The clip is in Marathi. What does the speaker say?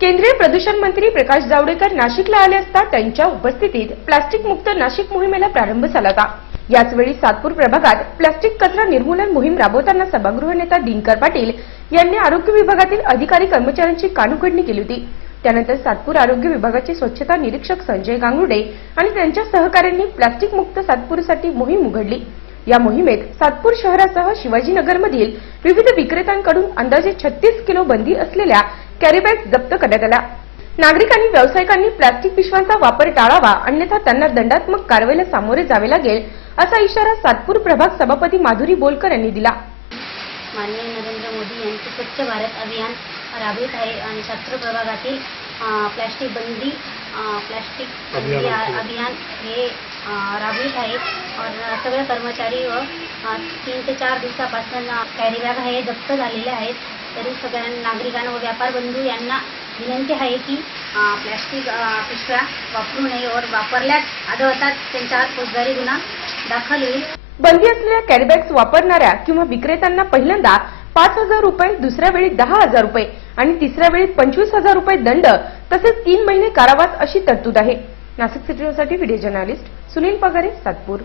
केंद्रीय प्रदूषण मंत्री प्रकाश जावडेकर नाशिकला आले असता त्यांच्या उपस्थितीत प्लास्टिक मुक्त नाशिक मोहिमेला प्रारंभ झाला होता. याचवेळी सातपूर प्रभागात प्लास्टिक कचरा निर्मूलन मोहीम राबवताना सभागृह नेता दिनकर पाटील यांनी आरोग्य विभागातील अधिकारी कर्मचाऱ्यांची कानउघडणी केली होती. त्यानंतर सातपूर आरोग्य विभागाचे स्वच्छता निरीक्षक संजय गांगुडे आणि त्यांच्या सहकाऱ्यांनी प्लास्टिक मुक्त सातपूरसाठी मोहीम उघडली. या मोहिमेत सातपूर शहरासह शिवाजीनगरमधील विविध विक्रेत्यांकडून अंदाजे छत्तीस किलो बंदी असलेल्या कॅरीबॅग जप्त करण्यात आल्या नागरिक आणि व्यावसायिकांनी प्लास्टिक पिशव्यांचा वापर टाळावा अन्यथा त्यांना दंडात्मक कारवाईला सामोरे जावे लागेल असा इशारा सातपूर प्रभाग सभापती माधुरी बोलकर यांनी दिला. माननीय नरेंद्र मोदी यांचे स्वच्छ भारत अभियान राबवित आहे आणि छत्र प्रभागातील प्लॅस्टिक बंदी प्लॅस्टिक बंदी अभियान. हे राबवित आहे. सगळे कर्मचारी व तीन ते चार दिवसापासून कॅरी बॅग हे जप्त झालेले आहेत. तरी सगळ्या नागरिकांना व व्यापार बंधू यांना विनंती आहे की प्लॅस्टिक पिशव्या वापरू नये और वापरल्यास आढळतात त्यांच्यावर फौजदारी गुन्हा दाखल होईल. बंदी असलेल्या कॅरीबॅग्स वापरणाऱ्या किंवा विक्रेत्यांना पहिल्यांदा पाच हजार रुपये दुसऱ्या वेळी दहा हजार रुपये आणि तिसऱ्या वेळी पंचवीस हजार रुपये दंड तसेच तीन महिने कारावास अशी तरतूद आहे. नाशिक सिटीसाठी व्हिडिओ जर्नालिस्ट सुनील पगारे सातपूर.